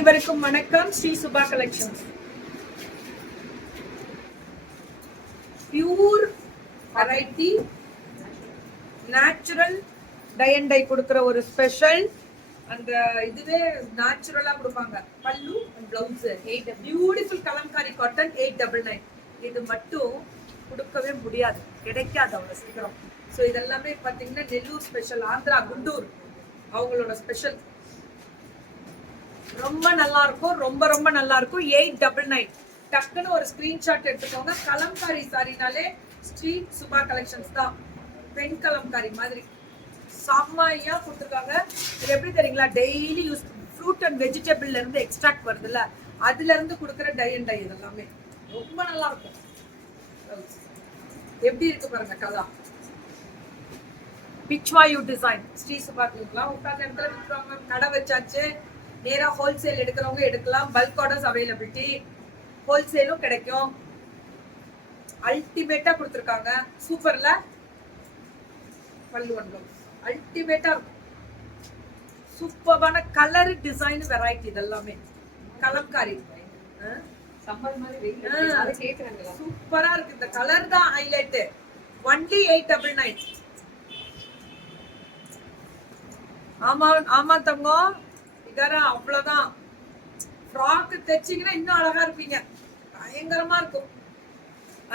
அனைவருக்கும் வணக்கம். Shri Subha collections pure variety natural dye and dye கொடுக்குற ஒரு ஸ்பெஷல். அந்த இதுவே நேச்சுரலா கொடுப்பாங்க. Pallu and blouse beautiful kalamkari cotton 899. இது மட்டும் கொடுக்கவே முடியாது, கிடைக்காது அவ்வளவு சீக்கிரம். ஸோ இதெல்லாமே பார்த்தீங்கன்னா நெல்லூர் ஸ்பெஷல், ஆந்திரா குண்டூர் அவங்களோட ஸ்பெஷல். ரொம்ப நல்லா இருக்கும், ரொம்ப ரொம்ப நல்லா இருக்கும். 899. டக்குன்னு ஒரு ஸ்கிரீன்ஷாட் எடுத்துக்கோங்க. கலம்காரி சாரினாலே ஸ்ரீ சுபா கலெக்ஷன்ஸ் தான். பெண் கலம்காரி மாதிரி செம்மையா கொடுத்துருக்காங்க. இது எப்படி தெரியுங்களா, டெய்லி யூஸ் ஃப்ரூட் அண்ட் வெஜிடபிள்ல இருந்து எக்ஸ்ட்ராக்ட் வருதுல்ல, அதுல இருந்து கொடுக்குற டை அண்ட் டை. இதெல்லாமே ரொம்ப நல்லா இருக்கும். எப்படி இருக்கு பாருங்க கலா. பிச்வாயு டிசைன் ஸ்ரீ சுபா உட்கார்ந்த இடத்துல விற்கிறாங்க. கடை வச்சாச்சு. நேரா ஹோல்சேல் எடுக்கிறவங்க எடுக்கலாம். பல்க் ஆர்டர்ஸ் அவைலபிலிட்டி, ஹோல்சேலும் கிடைக்கும். அல்டிமேட்டா கொடுத்துருக்காங்க. சூப்பர்ல பல்லு ஒன்றும் அல்டிமேட்டா இருக்கும். சூப்பரான கலர் டிசைன் வெரைட்டி. இதெல்லாமே கலம்காரி சூப்பரா இருக்கு. இந்த கலர் தான் ஹைலைட். ஒன்லி 899. ஆமா ஆமா தங்கம், இதரா அவ்வளவுதான். ஃப்ராக் தைச்சிங்கன்னா இன்னும் அழகா இருப்பீங்க, பயங்கரமா இருக்கும்.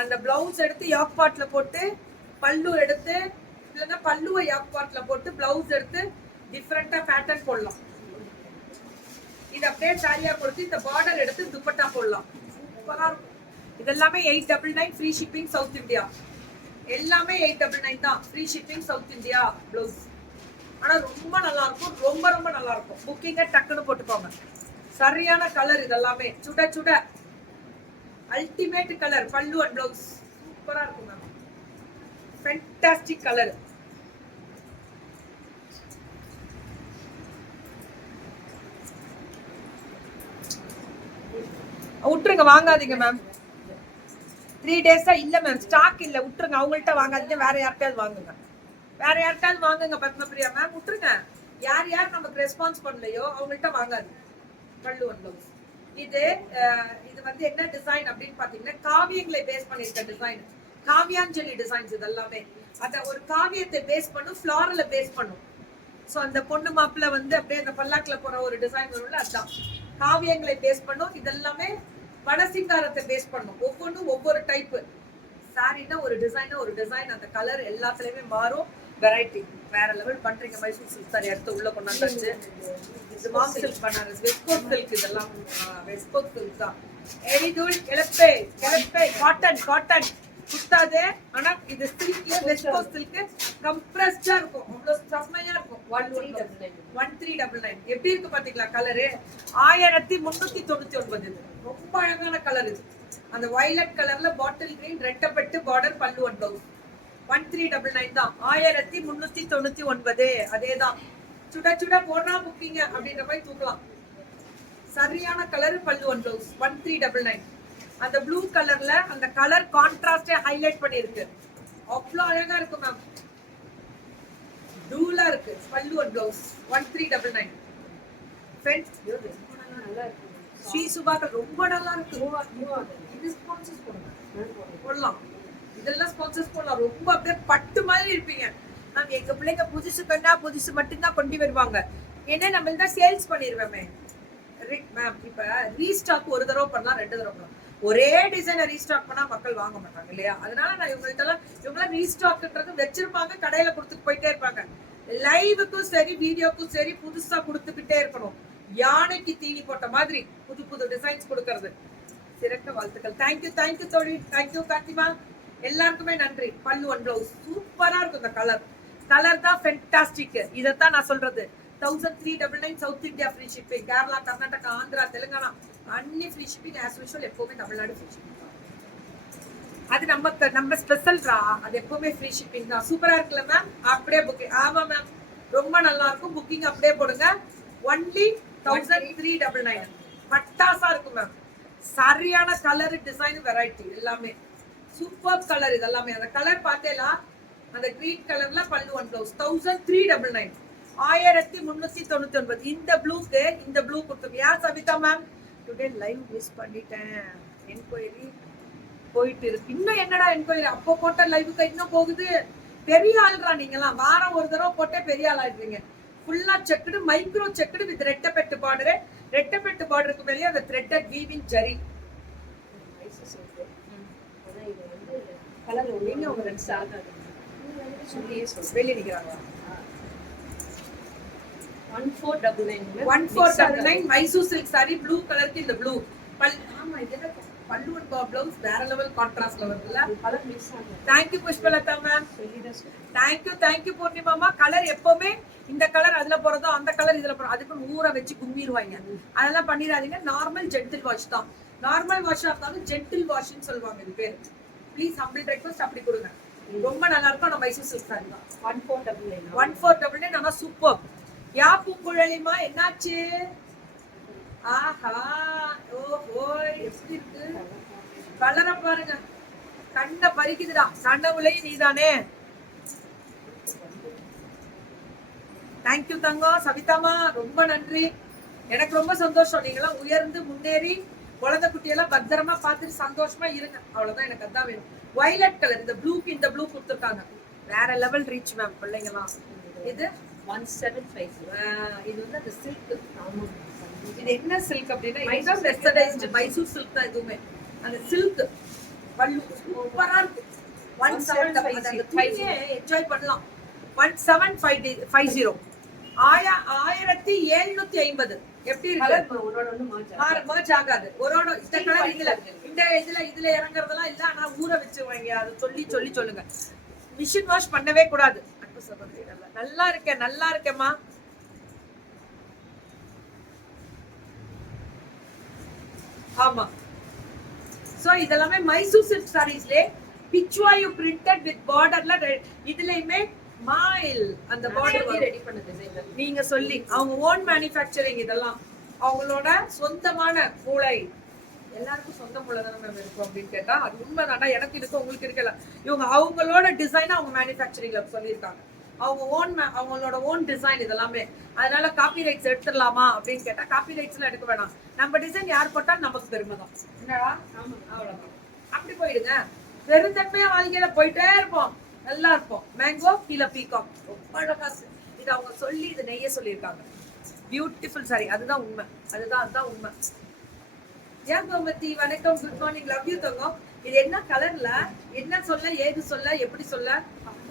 அந்த பிளவுஸ் எடுத்து யாக் பாட்ல போட்டு, பல்லு எடுத்து, இல்லைன்னா பல்லுவை யாக் பாட்ல போட்டு பிளவுஸ் எடுத்து டிஃப்ரெண்டா பேட்டர்ன் போடலாம். இது அப்படியே சாரியா கொடுத்து இந்த பார்டர் எடுத்து துப்பட்டா போடலாம். சூப்பரா இருக்கும். இதெல்லாமே 899. Free shipping south India. எல்லாமே 899 தான். Free shipping south India blouse. ஆனா ரொம்ப நல்லா இருக்கும், ரொம்ப ரொம்ப நல்லா இருக்கும். புக்கிங்க டக்குன்னு போட்டுக்கோங்க. சரியான கலர். இதெல்லாமே சுட சுட அல்டிமேட் கலர். பல்லு அண்ட் பிளவுஸ் சூப்பரா இருக்கும் மேம். Fantastic colour. விட்டுருங்க, வாங்காதீங்க மேம். 3 டேஸா இல்ல மேம், ஸ்டாக் இல்ல. விட்டுருங்க, அவங்கள்ட்ட வாங்காதீங்க. வேற யார்கிட்டயாவது வாங்குங்க, வேற யார்கிட்டயாவது வாங்குங்க. பத்மபிரியா மேம் விட்டுருங்க. யார் யார் நமக்கு ரெஸ்பான்ஸ் பண்ணலையோ அவங்கள்ட்ட வாங்காது. பல்லு ஒன் பிளவுஸ். இது வந்து என்ன டிசைன் அப்படின்னு பாத்தீங்கன்னா, காவியங்களை பேஸ் பண்ணிருக்க டிசைன். காவியாஞ்சலி டிசைன்ஸ். இதெல்லாமே அத ஒரு காவியத்தை பேஸ் பண்ணும், ஃபிளாரல பேஸ் பண்ணும். ஸோ அந்த பொண்ணு மாப்பிள்ள வந்து அப்படியே அந்த பல்லாக்குல போற ஒரு டிசைன் வரும்ல, அதுதான் காவியங்களை பேஸ் பண்ணும். இதெல்லாமே வடசிங்காரத்தை பேஸ் பண்ணும். ஒவ்வொன்றும் ஒவ்வொரு டைப்பு. சாரின்னா ஒரு டிசைனா ஒரு டிசைன். அந்த கலர் எல்லாத்துலயுமே மாறும். வெரைட்டி வேற லெவல் பண்றீங்க. மைசூர் சில்க் சாரி எடுத்து உள்ள கொண்டாந்தாச்சு. இது மாம் சில்க் பண்ணாங்க. வெஸ்கோட் சில்க். இதெல்லாம் வெஸ்கோட் சில்க் தான். எரிதூள் இழப்பே இழப்பே. காட்டன் காட்டன் குத்தாதே. ஆனா இது சில்க்ல வெஸ்கோட் சில்க் கம்ப்ரஸ்டா இருக்கும். அவ்வளவு செம்மையா இருக்கும். 1399. எப்படி இருக்கு பாத்தீங்களா கலரு. 1399. இது ரொம்ப அழகான கலர். இது அந்த வயலட் கலர்ல பாட்டில் கிரீன் ரெட்டப்பட்டு பார்டர். பல்லு ஒன் பிளவுஸ். 1399 தான். 1399. அதேதான். சுட சுட போனா புக்கிங்க அப்படின்ற மாதிரி தூக்கலாம். சரியான கலர். பல்லு ஒன் பிளவுஸ். 1399. அந்த ப்ளூ கலர்ல அந்த கலர் கான்ட்ராஸ்டே ஹைலைட் பண்ணிருக்கு. அவ்வளவு அழகா இருக்கு மேம். டூலா இருக்கு. பல்லு ஒன் பிளவுஸ். 1399. ஃப்ரெண்ட்ஸ் ஸ்ரீ சுபாக்கள் ரொம்ப நல்லா இருக்கு. இது ஸ்பான்சர்ஸ் போடலாம். இதெல்லாம் ஸ்பான்சர்ஸ் போடலாம். ரொம்ப அப்படியே பட்டு மாதிரி இருப்பீங்க. நாங்க எங்க பிள்ளைங்க புதுசு கண்ணா புதுசு மட்டும்தான் கொண்டு வருவாங்க. ஏன்னா நம்ம தான் சேல்ஸ் பண்ணிடுவேமே மேம். இப்ப ரீஸ்டாக் ஒரு தடவை பண்ணலாம், 2 தடவை பண்ணலாம். ஒரே டிசைனை ரீஸ்டாக் பண்ணா மக்கள் வாங்க மாட்டாங்க இல்லையா? அதனால நான் இவங்கெல்லாம் ரீஸ்டாக்ன்றது வச்சிருப்பாங்க, கடையில கொடுத்துட்டு போயிட்டே இருப்பாங்க. லைவுக்கும் சரி வீடியோக்கும் சரி புதுசா கொடுத்துக்கிட்டே இருக்கணும். யானைக்கு தீனி போட்ட மாதிரி புது புது டிசைன்ஸ் கொடுக்கறது. சிறக்க வாழ்த்துக்கள். தேங்க்யூ தேங்க்யூ தோழி. தேங்க்யூ கார்த்திமா. எல்லாருக்குமே நன்றி. பல்லு ஒன் பிளவுஸ் சூப்பரா இருக்கும். இந்த கலர் தான் ஃபென்டாஸ்டிக். இதைத்தான் நான் சொல்றது. 1399 South India free shipping. Kerala, Karnataka, Andhra, Telangana அன்னி ஃப்ரீ ஷிப்பிங். ஆஸ் யூஷுவல் எப்பவுமே தமிழ்நாடு ஃப்ரீ ஷிப்பிங். அது நம்ம ஸ்பெஷல்ரா. அது எப்பவுமே ஃப்ரீ ஷிப்பிங் தான். சூப்பரா இருக்குல்ல மேம். அப்படியே புக்கிங். ஆமா மேம், ரொம்ப நல்லா இருக்கும். புக்கிங் அப்படியே போடுங்க. ஒன்லி 1399. பட்டாசா இருக்கும் மேம். சரியான கலர் டிசைன் வெரைட்டி. எல்லாமே சூப்பர் கலர். இதெல்லாமே அந்த கலர் பார்த்தேலாம். அந்த கிரீன் கலர்ல பல்லு ஒன் பிளவுஸ். 1399. 1399. இந்த ப்ளூக்கு இந்த ப்ளூ கொடுத்துருங்க. யார் Savitha ma'am? Today live miss பண்ணிட்டேன். என்கொயரி போயிட்டு இருக்கு. இன்னும் என்னடா என்கொயரி? அப்போ போட்ட லைவுக்கு இன்னும் போகுது. பெரிய ஆள்ரா நீங்களாம். வாரம் ஒரு தடவை போட்டே பெரிய ஆள் ஆயிடுறீங்க. ஃபுல்லா செக்குடு, மைக்ரோ செக்குடு வித் ரெட்டப்பெட்டு பார்டர். ரெட்டப்பெட்டு பார்டருக்கு மேலேயே அந்த த்ரெட்டட் வீவிங் ஜரி. கலர் ஒண்ணு ஒரு ரெண்டு ஆகாது. வெளியே நிக்கிறாங்களா? 1499 மைசூர் சில்க் சாரி ப்ளூ கலருக்கு இந்த ப்ளூ. ஆமா இது என்ன பல்லு அண்ட் ப்ளவுஸ் வேற லெவல் கான்ட்ராஸ்ட்ல வருதுல. கலர் மிக்ஸ் ஆகுது. Thank you Pushpalatha ma'am. Thank you பூர்ணிமாமா. கலர் எப்பவுமே இந்த கலர் அதுல போறதோ அந்த கலர் இதுல போறதோ அதுக்கு ஊற வச்சு கும்மிடுவாங்க. அதெல்லாம் பண்ணிடாதீங்க. நார்மல் ஜென்டில் வாஷ் தான். நார்மல் வாஷ் ஆஃப்தாலும் ஜென்டில் வாஷ்னு சொல்லுவாங்க இது பேர். ப்ளீஸ் ஹம்பிள் ரெக்வெஸ்ட் அப்படி கொடுங்க. ரொம்ப நல்லா இருக்கும். நம்ம மைசூர் சில்க் சாரி தான். 1499 ஆனா சூப்பர். யா பூங்குழலிமா என்னாச்சு? ஆஹா ஓஹோ எப்படி இருக்கு கலரை பாருங்க. கண்ணை பறிக்குதுடா. கண்ணவுலையும் நீதானே. தேங்க்யூ தங்கம். சவிதாமா ரொம்ப நன்றி. எனக்கு ரொம்ப சந்தோஷம். நீங்களாம் உயர்ந்து முன்னேறி குழந்தை குட்டியெல்லாம் பத்திரமா பார்த்துட்டு சந்தோஷமா இருங்க. அவ்வளவுதான். எனக்கு அதான் வேணும். வயலட் கலர் இந்த ப்ளூக்கு இந்த ப்ளூ கொடுத்துருக்காங்க. வேற லெவல் ரீச் மேம் பிள்ளைங்கலாம். இது 1750. இது வந்து அந்த சில்க். இது என்ன சில்க் அப்படின்னா இதுதான் வெஸ்டர்னைஸ்டு மைசூர் சில்க் தான். இதுவுமே அந்த சில்க் பல்லு சூப்பரா இருக்கு. 1750 என்ஜாய் பண்ணலாம். 1750 1750 எப்படி இருக்கு? மர்ஜ் ஆகாது. ஒரு இந்த கலர் இதுல இறங்குறதெல்லாம் இல்ல. ஆனா ஊற வச்சுவாங்க. அதை சொல்லுங்க. மிஷின் வாஷ் பண்ணவே கூடாது. நல்லா இருக்கேன் நல்லா இருக்கேம்மா. ஆமா சோ இதெல்லாமே மைசூர் சில்க் சாரீஸ்ல பிச்வாயு பிரிண்டட் வித் பார்டர்ல இதுலயுமே மாயில் அந்த பார்டர் ரெடி பண்ணது நீங்க சொல்லி அவங்க ஓன் மேனுஃபேக்சரிங். இதெல்லாம் அவங்களோட சொந்தமான மூளை. எல்லாருக்கும் சொந்த மூளை தானே மேம் இருக்கும் அப்படின்னு கேட்டா அது உண்மைதான்டா. எனக்கு இருக்கு உங்களுக்கு இருக்கல. இவங்க அவங்களோட டிசைன் அவங்க மேனுஃபேக்சரிங்ல சொல்லியிருக்காங்க. அவங்களோட ஓன் டிசைன் இதெல்லாமே. அதனால காப்பி ரைட்ஸ் எடுத்துடலாமா அப்படின்னு கேட்டா காப்பி ரைட்ஸ்ல எடுக்க வேணாம். நம்ம டிசைன் யார் போட்டாலும் நமக்கு பெருமை தான். என்னடா? ஆமா அவ்வளவுதான். அப்படி போயிடுங்க. பெருந்தன்மையா வாழ்க்கையில போயிட்டே இருப்போம். நல்லா இருப்போம். மேங்கோ கீழே பீகாக் ரொம்ப அழகா இருக்கு. இது அவங்க சொல்லி இது நெய்ய சொல்லியிருக்காங்க. Beautiful sorry. அதுதான் உண்மை. அதுதான் உண்மை. ஏன் கோமதி வணக்கம் குட் மார்னிங் லவ் யூ தங்கம். இது என்ன கலர்ல என்ன சொல்ல ஏது சொல்ல எப்படி சொல்ல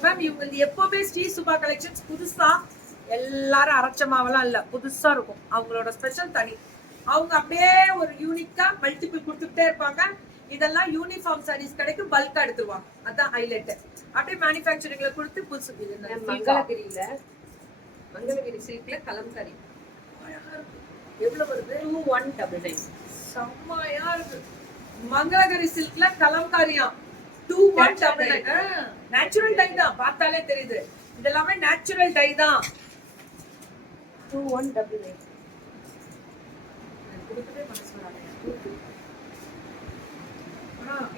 மேம்? இவங்க எப்பவுமே ஸ்ரீ சுபா கலெக்ஷன்ஸ் புதுசா எல்லாரும் அரைச்ச மாவெல்லாம் இல்ல புதுசா இருக்கும். அவங்களோட ஸ்பெஷல் தனி. அவங்க அப்படியே ஒரு யூனிக்கா மல்டிபிள் கொடுத்துட்டே இருப்பாங்க. இதெல்லாம் யூனிஃபார்ம் சாரீஸ் கிடைக்கும். பல்கா எடுத்துருவாங்க. அதான் ஹைலைட். அப்படியே மேனுஃபேக்சரிங்ல கொடுத்து புதுசு. மங்களகிரி சில்க்ல கலம்காரி எவ்வளவு வருது? 2199. செம்மையா இருக்கு. மங்களகிரி சில்க்ல கலம்காரியா 2199. நேச்சுரல் டை தான். பார்த்தாலே தெரியுது. இதெல்லாமே நேச்சுரல் டை தான். 2199. கொடுக்கவே மனசு வராது.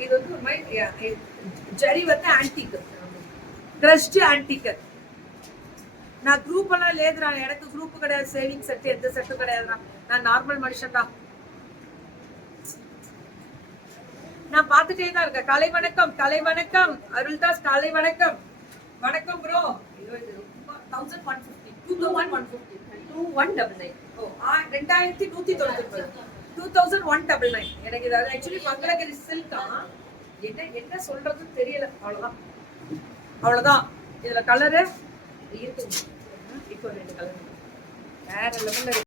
இது வந்து ஜரி வந்து ஆன்டிக் கிரஷ்ட் ஆன்டிக். நான் குரூப் எல்லாம் லேதுடா. எனக்கு குரூப் கிடையாது. சேவிங் செட் எந்த செட்டும் கிடையாதுடா. நான் நார்மல் மனுஷன் தான். நான் பார்த்துட்டே தான் இருக்கேன். கலை வணக்கம் கலை வணக்கம் அருள்தாஸ் காலை வணக்கம். வணக்கம் ப்ரோ. 1150 2199. ஓ 2199 2199. எனக்கு இது ஆக்சுவலி மங்களகிரி சில்க் தான். என்ன சொல்றதுன்னு தெரியல. அவ்வளவுதான். இதுல கலரு இருக்கு. இப்போ ரெண்டு கலர் வேற லெவல்ல